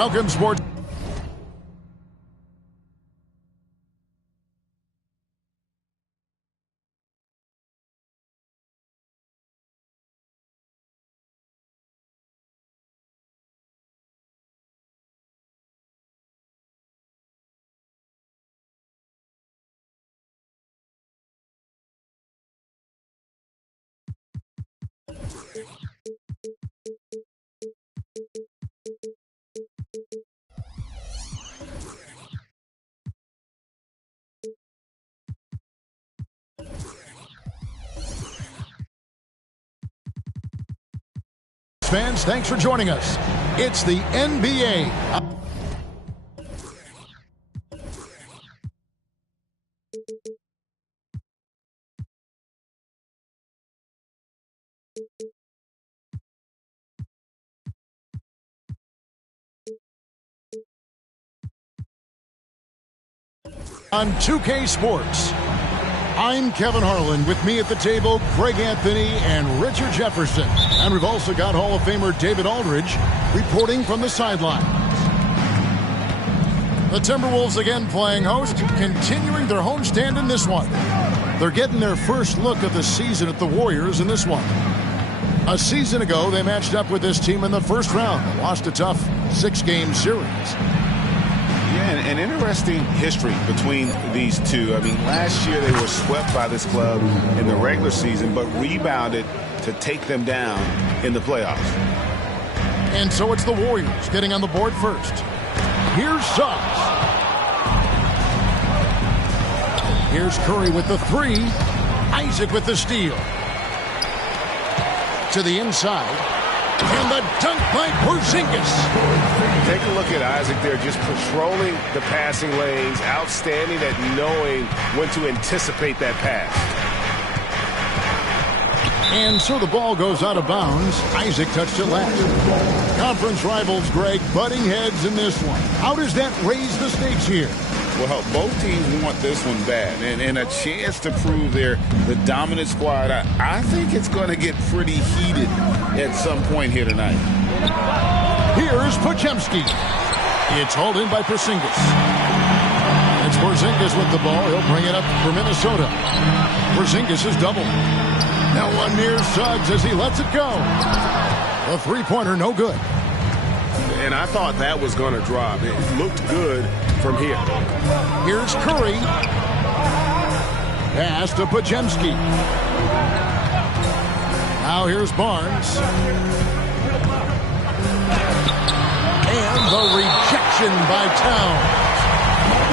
Welcome, sports. Fans, thanks for joining us. It's the NBA. On 2K Sports. I'm Kevin Harlan. With me at the table, Craig Anthony and Richard Jefferson. And we've also got Hall of Famer David Aldridge reporting from the sideline. The Timberwolves again playing host, continuing their homestand in this one. They're getting their first look of the season at the Warriors in this one. A season ago, they matched up with this team in the first round and lost a tough 6-game series. Yeah, an interesting history between these two. I mean, last year they were swept by this club in the regular season, but rebounded to take them down in the playoffs. And so it's the Warriors getting on the board first. Here's Suggs. Here's Curry with the three. Isaac with the steal. To the inside. And the dunk by Porzingis. Take a look at Isaac there, just patrolling the passing lanes, outstanding at knowing when to anticipate that pass. And so the ball goes out of bounds. Isaac touched it last. Conference rivals, Greg, butting heads in this one. How does that raise the stakes here? Well, both teams want this one bad, and a chance to prove they're the dominant squad. I think it's going to get pretty heated at some point here tonight. Here's Podziemski. It's hauled in by Porzingis. It's Porzingis with the ball. He'll bring it up for Minnesota. Porzingis is doubled. Now one near Suggs as he lets it go. A three-pointer, no good. And I thought that was going to drop. It looked good from here. Here's Curry. Pass to Podziemski. Now here's Barnes. And the rejection by Towns.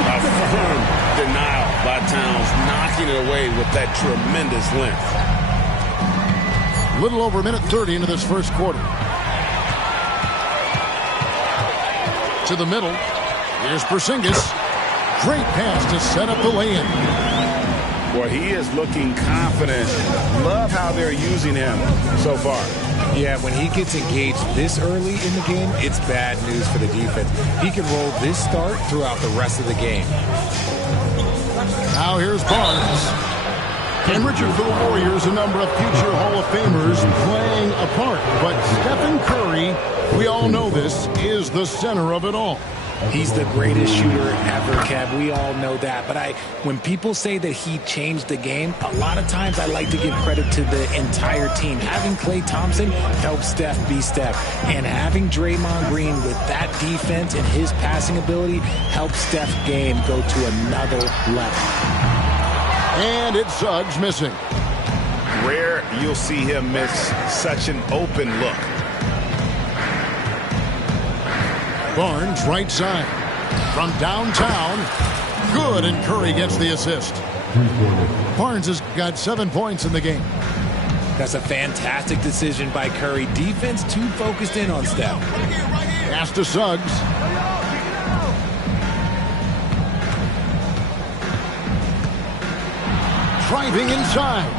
A firm denial by Towns, knocking it away with that tremendous length. Little over a minute 30 into this first quarter. To the middle. Here's Porzingis. Great pass to set up the lay-in. Boy, he is looking confident. Love how they're using him so far. Yeah, when he gets engaged this early in the game, it's bad news for the defense. He can roll this start throughout the rest of the game. Now here's Barnes. And Richard, for the Warriors, a number of future Hall of Famers playing a part. But Stephen Curry, we all know this, is the center of it all. He's the greatest shooter ever, Kev. We all know that. But when people say that he changed the game, a lot of times I like to give credit to the entire team. Having Klay Thompson help Steph be Steph. And having Draymond Green with that defense and his passing ability helps Steph's game go to another level. And it's Suggs missing. Rare you'll see him miss such an open look. Barnes right side. From downtown. Good, and Curry gets the assist. Barnes has got 7 points in the game. That's a fantastic decision by Curry. Defense too focused in on Steph. Pass to Suggs. Driving inside.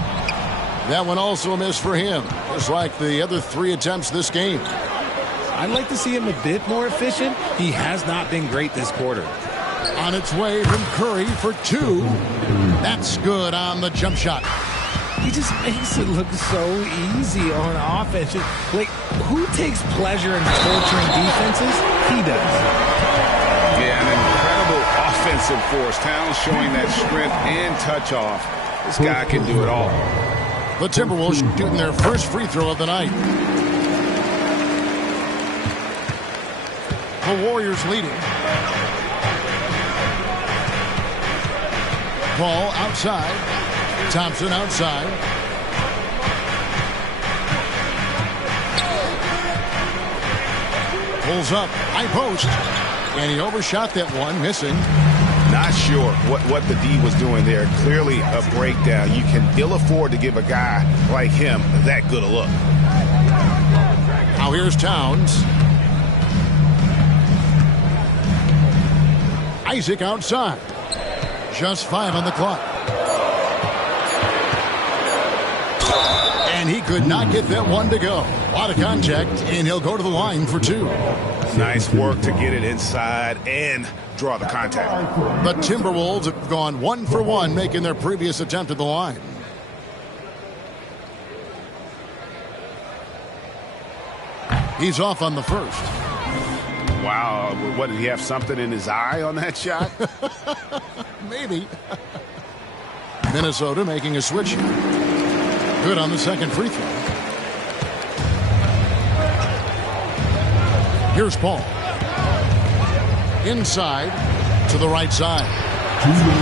That one also a miss for him, just like the other 3 attempts this game. I'd like to see him a bit more efficient. He has not been great this quarter. On its way from Curry for 2. That's good on the jump shot. He just makes it look so easy on offense. Like, who takes pleasure in torturing defenses? He does. Yeah, an incredible offensive force. Towns showing that strength and touch off. This guy can do it all. The Timberwolves shooting their first free throw of the night. The Warriors leading. Ball outside. Thompson outside. Pulls up. High post. And he overshot that one, missing. Not sure what the D was doing there. Clearly a breakdown. You can ill afford to give a guy like him that good a look. Now here's Towns. Isaac outside. Just 5 on the clock. And he could not get that one to go. A lot of contact, and he'll go to the line for 2. Nice work to get it inside and draw the contact. The Timberwolves have gone 1 for 1, making their previous attempt at the line. He's off on the first. Wow, what, did he have something in his eye on that shot? Maybe. Minnesota making a switch. Good on the second free throw. Here's Paul. Inside to the right side.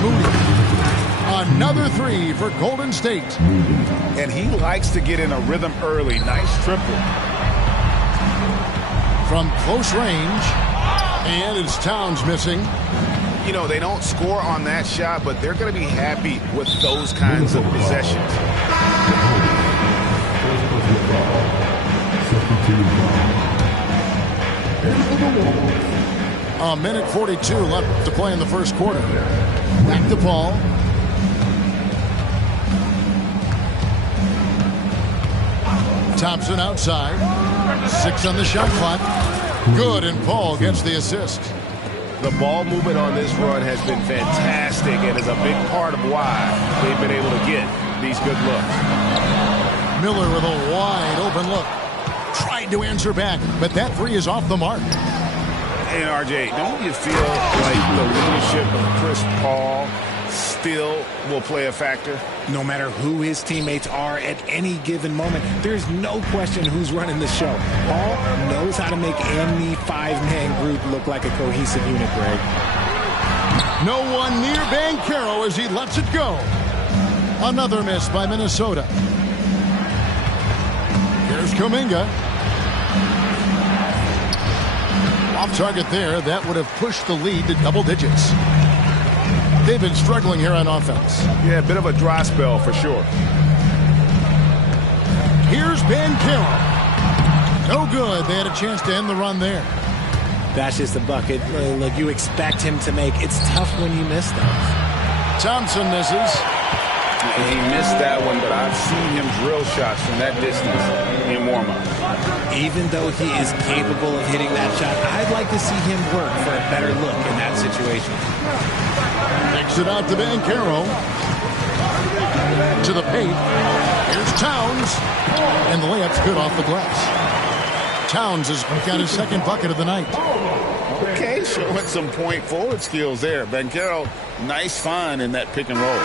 Moody. Another 3 for Golden State. And he likes to get in a rhythm early. Nice triple. From close range. And it's Towns missing. You know, they don't score on that shot, but they're going to be happy with those kinds of possessions. A minute 42 left to play in the first quarter. Back to Paul. Thompson outside. 6 on the shot clock. Good, and Paul gets the assist. The ball movement on this run has been fantastic and is a big part of why they've been able to get these good looks. Miller with a wide open look. Tried to answer back, but that 3 is off the mark. And RJ, don't you feel like the leadership of Chris Paul still will play a factor? No matter who his teammates are at any given moment, there's no question who's running the show. Paul knows how to make any 5-man group look like a cohesive unit, Greg. No one near Banchero as he lets it go. Another miss by Minnesota. Here's Kuminga. Off target there. That would have pushed the lead to double digits. They've been struggling here on offense. Yeah, a bit of a dry spell for sure. Here's Banchero. No good. They had a chance to end the run there. That's just a bucket. Look, you expect him to make. It's tough when you miss those. Thompson misses. He missed that one, but I've seen him drill shots from that distance in warm-up. Even though he is capable of hitting that shot, I'd like to see him work for a better look in that situation. Takes it out to Banchero. To the paint. Here's Towns. And the layup's good off the glass. Towns has got his second bucket of the night. Okay, showing some point forward skills there. Banchero, nice find in that pick and roll.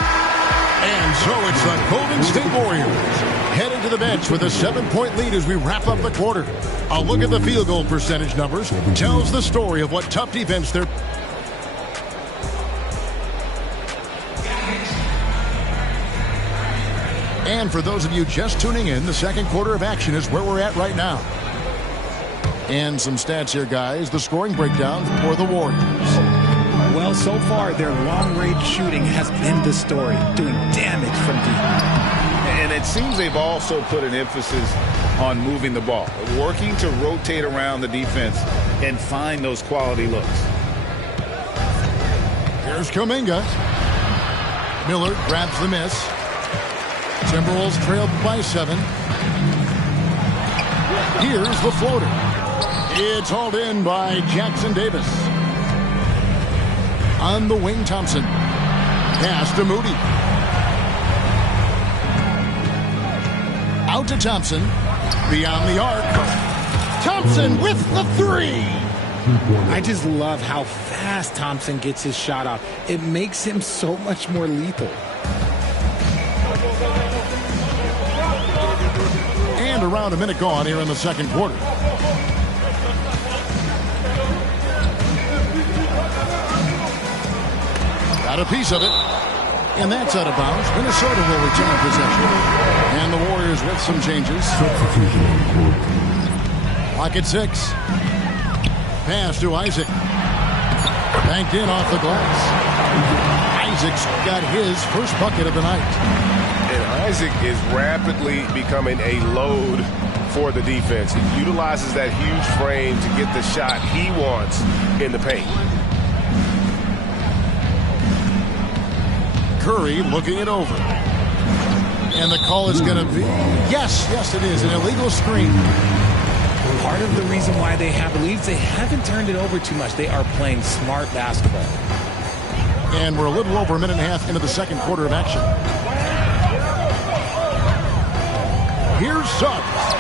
And so it's the Golden State Warriors heading to the bench with a 7-point lead as we wrap up the quarter. A look at the field goal percentage numbers tells the story of what tough defense they're. And for those of you just tuning in, the second quarter of action is where we're at right now. And some stats here, guys. The scoring breakdown for the Warriors. Well, so far, their long-range shooting has been the story, doing damage from deep. And it seems they've also put an emphasis on moving the ball, working to rotate around the defense and find those quality looks. Here's Kuminga. Miller grabs the miss. Timberwolves trailed by 7. Here's the floater. It's hauled in by Jackson Davis. On the wing, Thompson. Pass to Moody. Out to Thompson. Beyond the arc. Thompson with the three. I just love how fast Thompson gets his shot off. It makes him so much more lethal. And around a minute gone here in the second quarter. Got a piece of it. And that's out of bounds. Minnesota will retain possession. And the Warriors with some changes. Clock at 6. Pass to Isaac. Banked in off the glass. Isaac's got his first bucket of the night. And Isaac is rapidly becoming a load for the defense. He utilizes that huge frame to get the shot he wants in the paint. Curry looking it over. And the call is going to be, yes, it is, an illegal screen. Part of the reason why they have leads, they haven't turned it over too much. They are playing smart basketball. And we're a little over a minute and a half into the second quarter of action. Here's Suggs.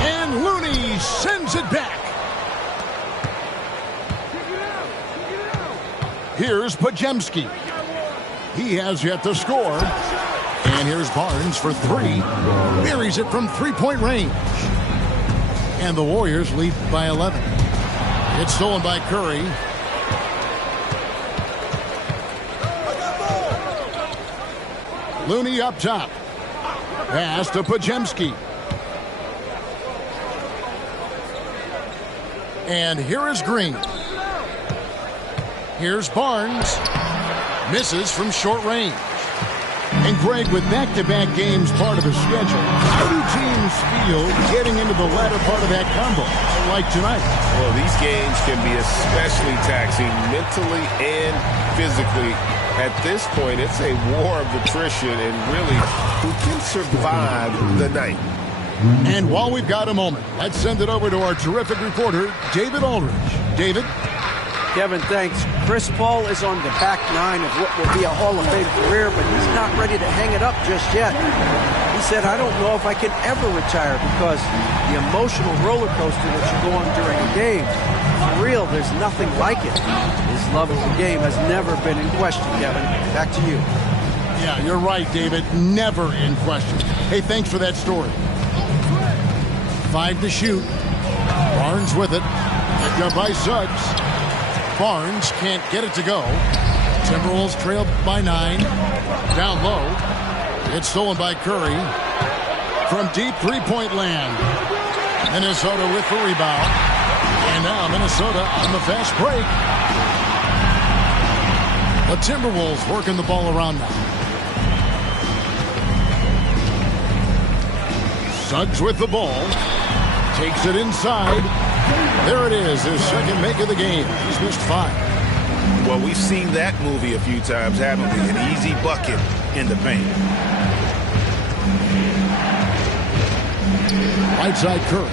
And Looney sends it back. Here's Podziemski. He has yet to score. And here's Barnes for three. Buries it from three-point range. And the Warriors lead by 11. It's stolen by Curry. Looney up top. Pass to Podziemski. And here is Green. Here's Barnes. Misses from short range. And Greg, with back-to-back games part of the schedule, how do teams feel getting into the latter part of that combo, like tonight? Well, these games can be especially taxing mentally and physically. At this point, it's a war of attrition, and really, who can survive the night? And while we've got a moment, let's send it over to our terrific reporter, David Aldridge. David? Kevin, thanks. Chris Paul is on the back nine of what will be a Hall of Fame career, but he's not ready to hang it up just yet. He said, I don't know if I can ever retire because the emotional roller coaster that you go on during a game, for real, there's nothing like it. His love of the game has never been in question, Kevin. Back to you. Yeah, you're right, David. Never in question. Hey, thanks for that story. 5 to shoot. Barnes with it. Picked up by Suggs. Barnes can't get it to go. Timberwolves trailed by 9. Down low. It's stolen by Curry. From deep three-point land. Minnesota with the rebound. And now Minnesota on the fast break. The Timberwolves working the ball around now. Suggs with the ball. Takes it inside. There it is, his second make of the game. He's missed 5. Well, we've seen that movie a few times, haven't we? An easy bucket in the paint. Right side Curry.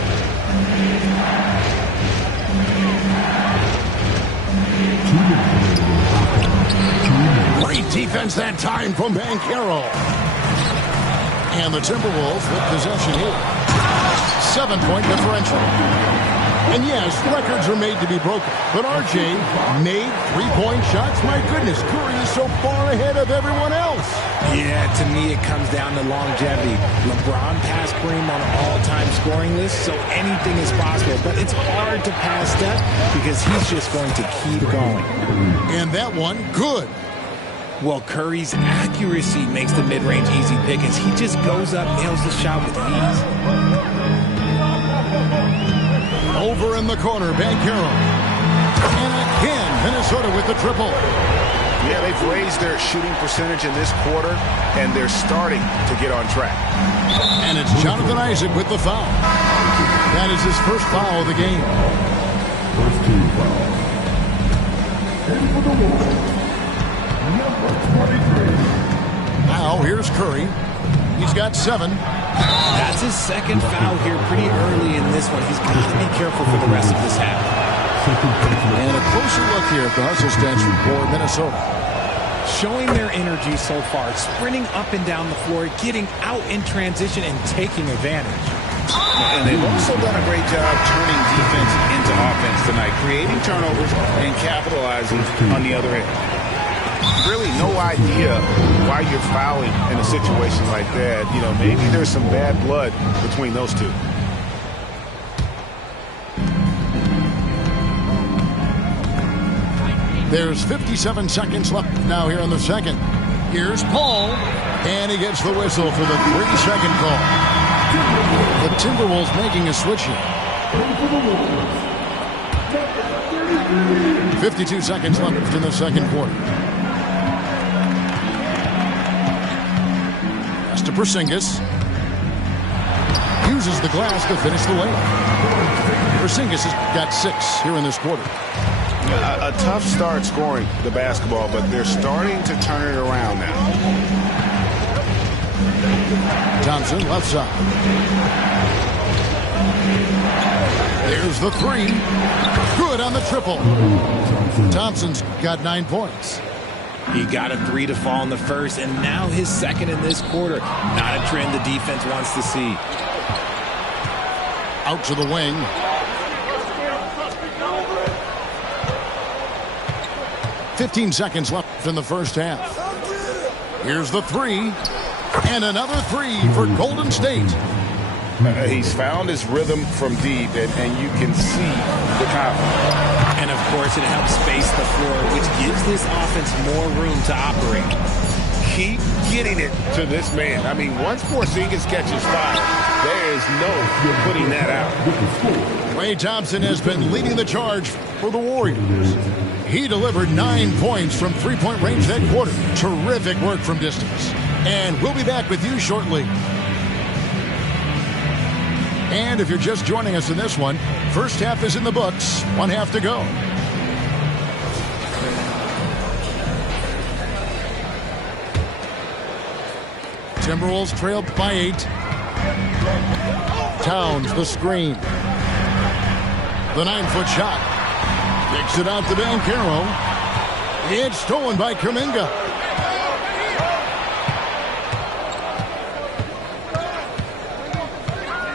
Great defense that time from Banchero. And the Timberwolves with possession here. 7-point differential. And yes, records are made to be broken. But RJ made three-point shots. My goodness, Curry is so far ahead of everyone else. Yeah, to me it comes down to longevity. LeBron passed Kareem on an all-time scoring list, so anything is possible. But it's hard to pass Steph because he's just going to keep going. And that one, good. Well, Curry's accuracy makes the mid-range easy pick as he just goes up, nails the shot with ease. Over in the corner, Banchero. And again, Minnesota with the triple. Yeah, they've raised their shooting percentage in this quarter, and they're starting to get on track. And it's Jonathan Isaac with the foul. That is his first foul of the game. First team foul. And for the Wolves, number 23. Now here's Curry. He's got 7. That's his second foul here pretty early in this one. He's got to be careful for the rest of this half. And a closer look here at the hustle stats for Minnesota. showing their energy so far, sprinting up and down the floor, getting out in transition and taking advantage. And they've also done a great job turning defense into offense tonight, creating turnovers and capitalizing on the other end. Really no idea why you're fouling in a situation like that. You know, maybe there's some bad blood between those two. There's 57 seconds left now here in the second. Here's Paul, and he gets the whistle for the 3-second call. The Timberwolves making a switch here. 52 seconds left in the second quarter. Pass to Porzingis. Uses the glass to finish the layup. Porzingis has got 6 here in this quarter. A tough start scoring the basketball, but they're starting to turn it around now. Thompson left side. There's the 3. Good on the triple. Thompson's got 9 points. He got a 3 to fall in the first, and now his second in this quarter. Not a trend the defense wants to see. Out to the wing. $15 seconds left in the first half. Here's the 3. And another 3 for Golden State. He's found his rhythm from deep, and you can see the confidence. And, of course, it helps space the floor, which gives this offense more room to operate. Keep getting it to this man. I mean, once Porzingis catches fire, there is no putting that out. Klay Thompson has been leading the charge for the Warriors. He delivered 9 points from three-point range that quarter. Terrific work from distance. And we'll be back with you shortly. And if you're just joining us in this one, first half is in the books. 1 half to go. Timberwolves trail by 8. Towns the screen. The 9-foot shot. Kicks it out to Banchero. It's stolen by Kuminga.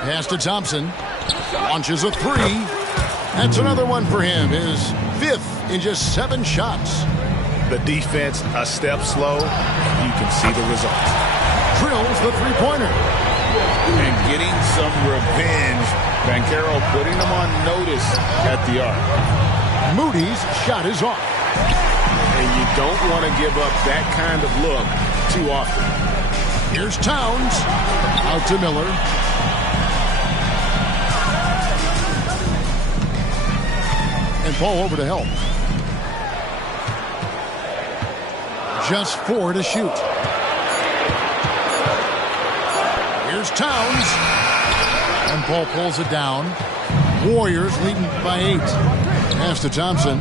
Pass to Thompson. Launches a 3. That's another one for him. His 5th in just 7 shots. The defense a step slow. You can see the results. Drills the three-pointer. And getting some revenge. Banchero putting them on notice at the arc. Moody's shot is off. And you don't want to give up that kind of look too often. Here's Towns. Out to Miller. And Paul over to help. Just 4 to shoot. Here's Towns. And Paul pulls it down. Warriors leading by 8. Pass to Thompson.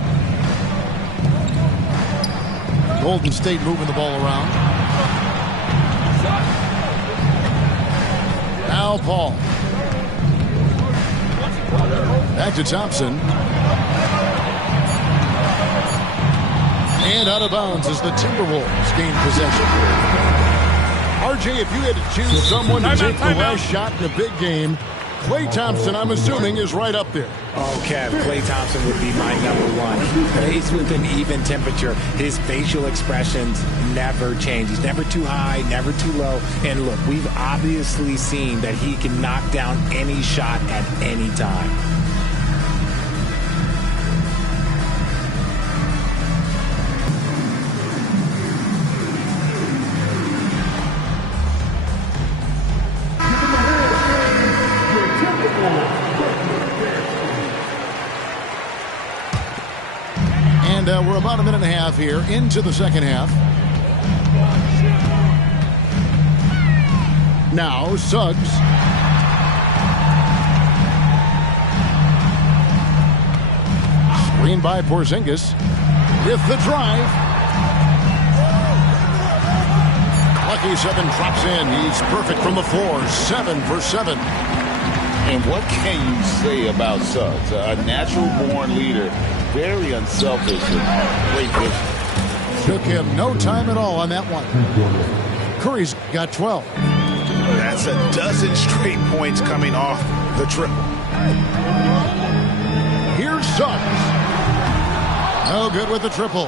Golden State moving the ball around. Now Paul. Back to Thompson. And out of bounds as the Timberwolves gain possession. RJ, if you had to choose someone to take the last shot in a big game, Klay Thompson, I'm assuming, is right up there. Oh, Kev, Klay Thompson would be my number 1. He plays with an even temperature. His facial expressions never change. He's never too high, never too low. And look, we've obviously seen that he can knock down any shot at any time. We're about a minute and a half here into the second half. Now Suggs. Screen by Porzingis with the drive. Lucky 7 drops in. He's perfect from the floor. 7 for 7. And what can you say about Suggs? A natural-born leader. Very unselfish and great vision. Took him no time at all on that one. Curry's got 12. That's a dozen straight points coming off the triple. Here's Suggs. No good with the triple.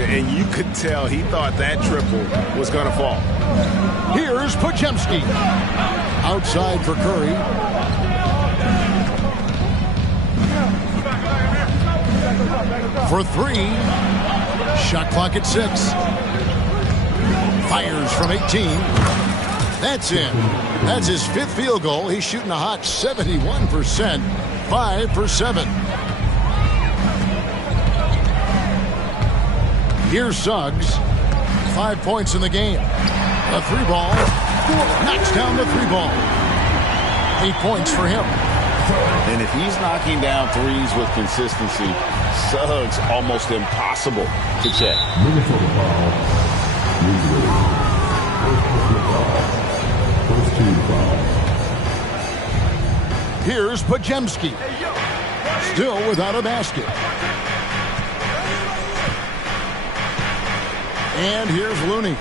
And you could tell he thought that triple was going to fall. Here's Podziemski. Outside for Curry. For three. Shot clock at 6. Fires from 18. That's in. That's his 5th field goal. He's shooting a hot 71%. 5 for 7. Here's Suggs. 5 points in the game. A 3-ball. Knocks down the 3-ball. 8 points for him. And if he's knocking down threes with consistency, Suggs almost impossible to check. Minnesota foul. First team foul. Here's Podziemski. Still without a basket. And here's Looney.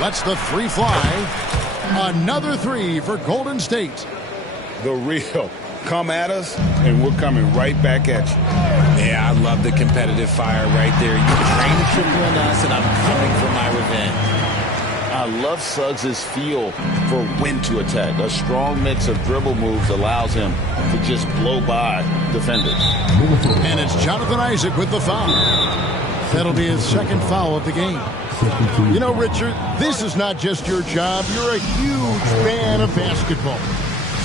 Lets the 3 fly. Another 3 for Golden State. The real. Come at us, and we're coming right back at you. Yeah, I love the competitive fire right there. You drain the triple on us, and I'm coming for my revenge. I love Suggs' feel for when to attack. A strong mix of dribble moves allows him to just blow by defenders. And it's Jonathan Isaac with the foul. That'll be his 2nd foul of the game. You know, Richard, this is not just your job. You're a huge fan of basketball.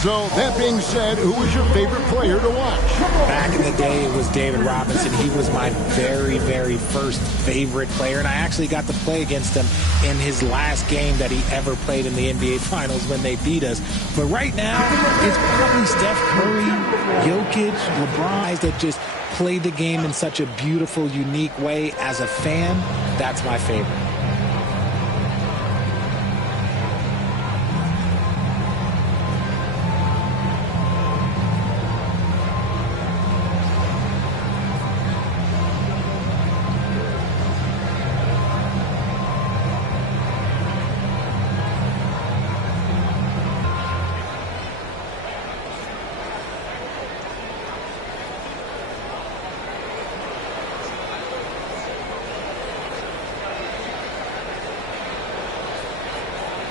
So, that being said, who was your favorite player to watch? Back in the day, it was David Robinson. He was my very, very first favorite player, and I actually got to play against him in his last game that he ever played in the NBA Finals when they beat us. But right now, it's probably Steph Curry, Jokic, LeBron that just played the game in such a beautiful, unique way. As a fan, that's my favorite.